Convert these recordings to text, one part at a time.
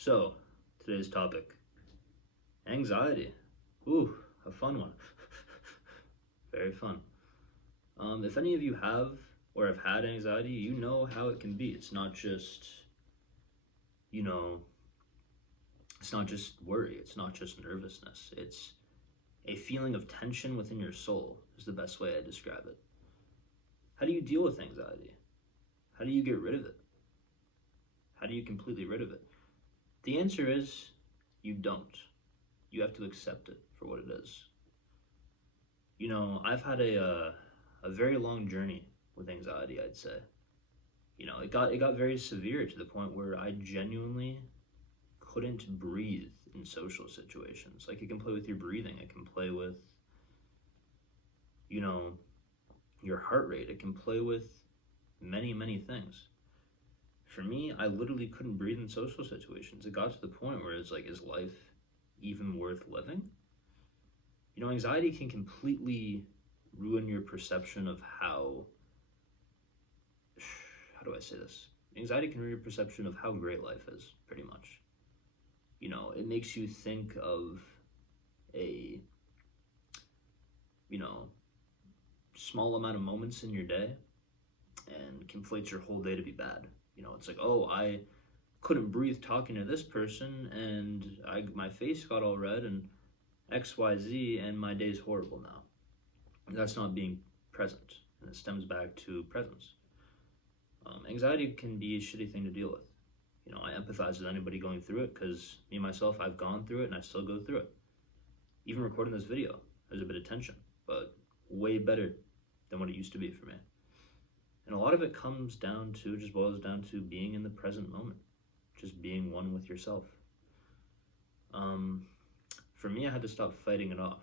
So, today's topic, anxiety. Ooh, a fun one. Very fun. If any of you have or have had anxiety, you know how it can be. It's not just, you know, it's not just worry, it's not just nervousness. It's a feeling of tension within your soul, is the best way I describe it. How do you deal with anxiety? How do you get rid of it? How do you completely rid of it? The answer is you don't. You have to accept it for what it is. I've had a very long journey with anxiety, I'd say. It got very severe to the point where I genuinely couldn't breathe in social situations. Like, it can play with your breathing, it can play with, you know, your heart rate, it can play with many, many things. For me, I literally couldn't breathe in social situations. It got to the point where it's like, is life even worth living? Anxiety can completely ruin your perception of how do I say this? Anxiety can ruin your perception of how great life is, pretty much. It makes you think of a, you know, small amount of moments in your day and conflates your whole day to be bad. It's like, oh, I couldn't breathe talking to this person and my face got all red and XYZ and my day's horrible now. That's not being present, and it stems back to presence. Anxiety can be a shitty thing to deal with. I empathize with anybody going through it because me, myself, I've gone through it and I still go through it. Even recording this video, there's a bit of tension, but way better than what it used to be for me. And a lot of it just boils down to being in the present moment, just being one with yourself. For me, I had to stop fighting it off.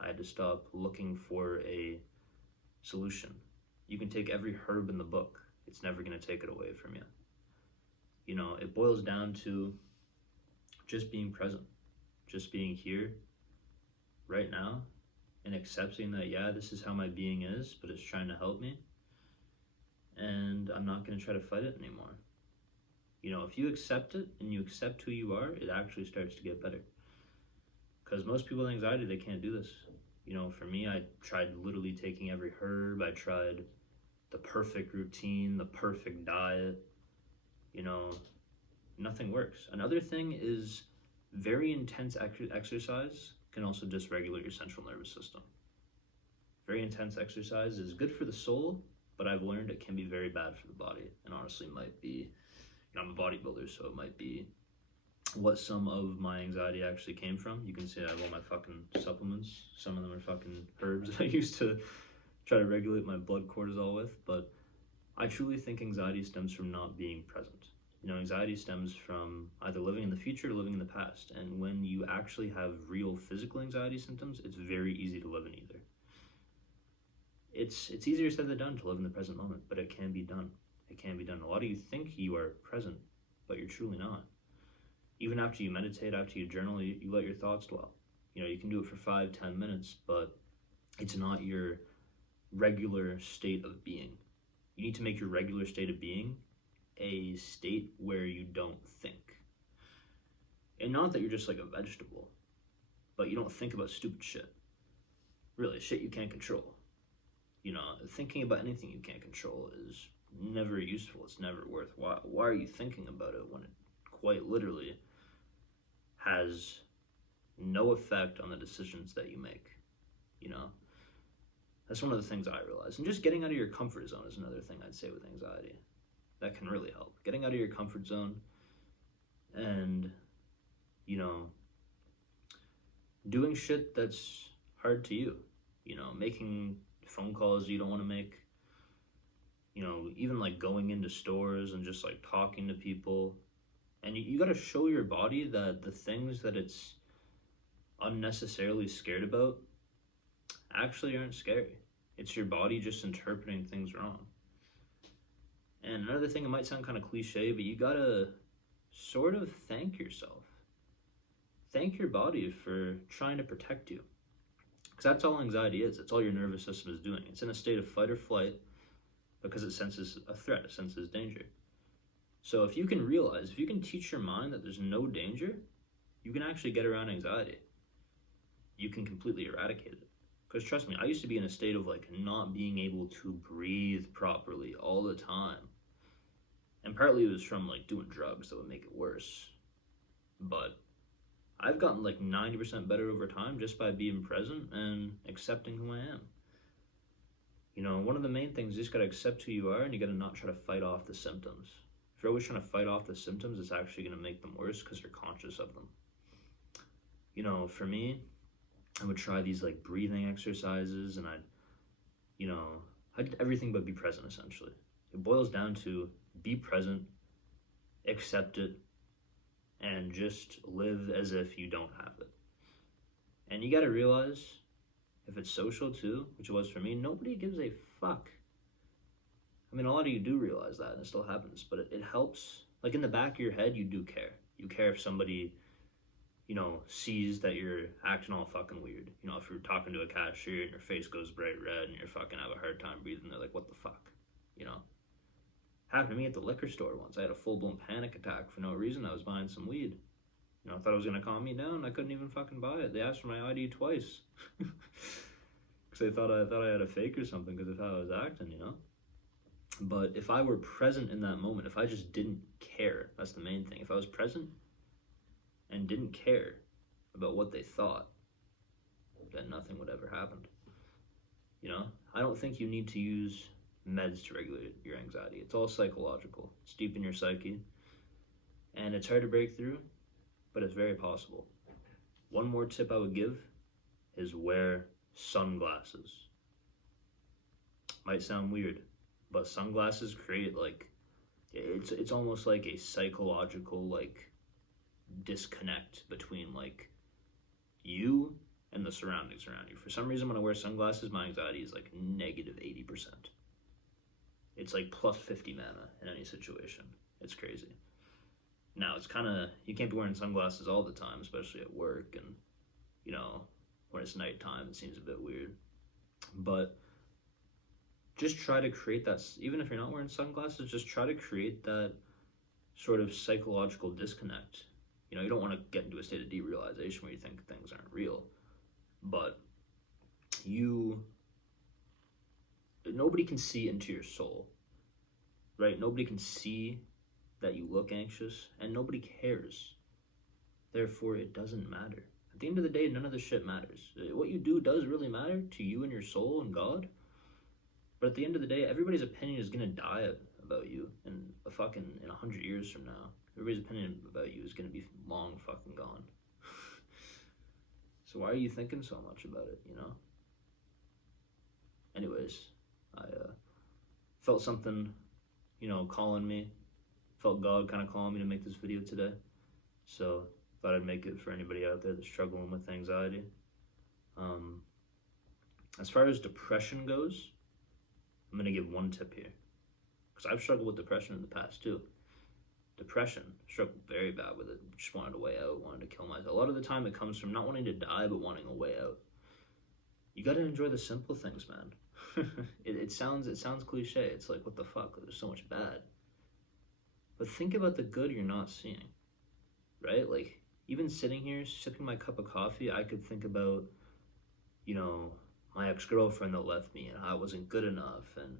I had to stop looking for a solution. You can take every herb in the book, it's never going to take it away from you. It boils down to just being present, just being here, right now, and accepting that, yeah, this is how my being is, but it's trying to help me, and I'm not going to try to fight it anymore. If you accept it and you accept who you are, it actually starts to get better. Because most people with anxiety, they can't do this. For me, I tried literally taking every herb, I tried the perfect routine, the perfect diet, nothing works. Another thing is very intense exercise can also dysregulate your central nervous system. Very intense exercise is good for the soul, but I've learned it can be very bad for the body, and honestly might be, I'm a bodybuilder, so it might be what some of my anxiety actually came from. You can see I have all my fucking supplements. Some of them are fucking herbs that I used to try to regulate my blood cortisol with, but I truly think anxiety stems from not being present. Anxiety stems from either living in the future or living in the past, and when you actually have real physical anxiety symptoms, it's very easy to live in either. It's easier said than done to live in the present moment, but it can be done. It can be done. A lot of you think you are present, but you're truly not. Even after you meditate, after you journal, you let your thoughts dwell. You can do it for 5-10 minutes, but it's not your regular state of being. You need to make your regular state of being a state where you don't think. And not that you're just like a vegetable, but you don't think about stupid shit. Really, shit you can't control. Thinking about anything you can't control is never useful. It's never worthwhile. Why are you thinking about it when it quite literally has no effect on the decisions that you make? That's one of the things I realize. And just getting out of your comfort zone is another thing I'd say with anxiety. That can really help. Getting out of your comfort zone and, doing shit that's hard to you. Making phone calls you don't want to make. Even like going into stores and just like talking to people. And you got to show your body that the things that it's unnecessarily scared about actually aren't scary. It's your body just interpreting things wrong. And another thing, it might sound kind of cliche, but you gotta sort of thank yourself. Thank your body for trying to protect you. Because that's all anxiety is. That's all your nervous system is doing. It's in a state of fight or flight because it senses a threat, it senses danger. So if you can realize, if you can teach your mind that there's no danger, you can actually get around anxiety. You can completely eradicate it. Because trust me, I used to be in a state of like not being able to breathe properly all the time. And partly it was from like doing drugs that would make it worse. But I've gotten like 90% better over time just by being present and accepting who I am. You know, one of the main things, you just gotta accept who you are and you gotta not try to fight off the symptoms. If you're always trying to fight off the symptoms, it's actually gonna make them worse because you're conscious of them. You know, for me, I would try these like breathing exercises and I'd everything but be present essentially. It boils down to be present, accept it, and just live as if you don't have it. And you gotta realize, if it's social too, which it was for me, nobody gives a fuck. I mean, a lot of you do realize that, and it still happens, but it helps. Like in the back of your head, you do care. You care if somebody, sees that you're acting all fucking weird. You know, if you're talking to a cashier and your face goes bright red and you're fucking have a hard time breathing, they're like, what the fuck? You know? Happened to me at the liquor store once. I had a full-blown panic attack for no reason. I was buying some weed. I thought it was gonna calm me down. I couldn't even fucking buy it. They asked for my ID twice. Because they thought I had a fake or something because of how I was acting, But if I were present in that moment, if I just didn't care, that's the main thing. If I was present and didn't care about what they thought, then nothing would ever happen. I don't think you need to use meds to regulate your anxiety. It's all psychological. It's deep in your psyche. And it's hard to break through, but it's very possible. One more tip I would give is wear sunglasses. Might sound weird, but sunglasses create it's almost like a psychological disconnect between you and the surroundings around you. For some reason, when I wear sunglasses, my anxiety is negative 80%. It's plus 50 mana in any situation. It's crazy. Now, it's kind of, you can't be wearing sunglasses all the time, especially at work, and, when it's nighttime, it seems a bit weird. But just try to create that, even if you're not wearing sunglasses, just try to create that sort of psychological disconnect. You don't want to get into a state of derealization where you think things aren't real, but nobody can see into your soul, right? Nobody can see that you look anxious, and nobody cares. Therefore, it doesn't matter. At the end of the day, none of this shit matters. What you do does really matter to you and your soul and God, but at the end of the day, everybody's opinion is gonna die about you in 100 years from now. Everybody's opinion about you is gonna be long fucking gone. So why are you thinking so much about it, Anyways, I felt something, calling me. Felt God kind of calling me to make this video today. So thought I'd make it for anybody out there that's struggling with anxiety. As far as depression goes, I'm going to give one tip here. Because I've struggled with depression in the past too. Depression, struggled very bad with it. Just wanted a way out, wanted to kill myself. A lot of the time it comes from not wanting to die, but wanting a way out. You got to enjoy the simple things, man. it sounds cliche. It's like, what the fuck? There's so much bad. But think about the good you're not seeing, right? Even sitting here, sipping my cup of coffee, I could think about, my ex-girlfriend that left me and how I wasn't good enough, and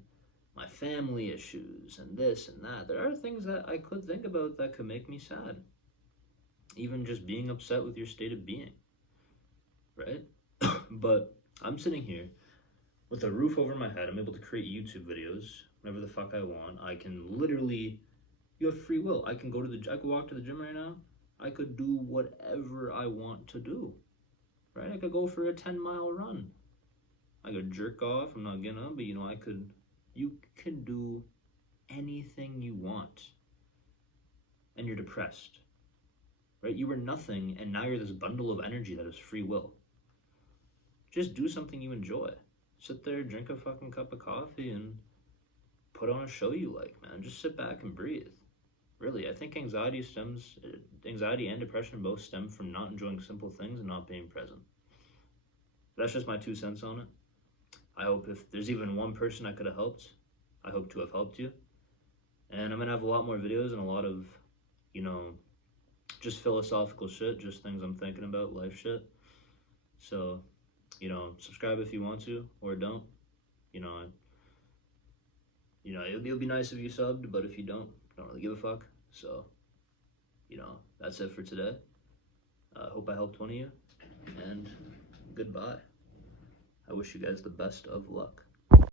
my family issues, and this and that. There are things that I could think about that could make me sad. Even just being upset with your state of being, right? But I'm sitting here with a roof over my head. I'm able to create YouTube videos whenever the fuck I want. I can literally, you have free will. I could walk to the gym right now. I could do whatever I want to do, right? I could go for a 10-mile run. I could jerk off. I'm not gonna, but you can do anything you want. And you're depressed, right? You were nothing, and now you're this bundle of energy that is free will. Just do something you enjoy. Sit there, drink a fucking cup of coffee, and put on a show you like, man. Just sit back and breathe. Really, I think anxiety and depression both stem from not enjoying simple things and not being present. That's just my 2 cents on it. I hope if there's even one person I could have helped, I hope to have helped you. And I'm gonna have a lot more videos and a lot of, you know, just philosophical shit, just things I'm thinking about, life shit. So, you know, subscribe if you want to, or don't. You know, it'll be nice if you subbed, but if you don't really give a fuck. So, you know, that's it for today. I hope I helped one of you, and goodbye. I wish you guys the best of luck.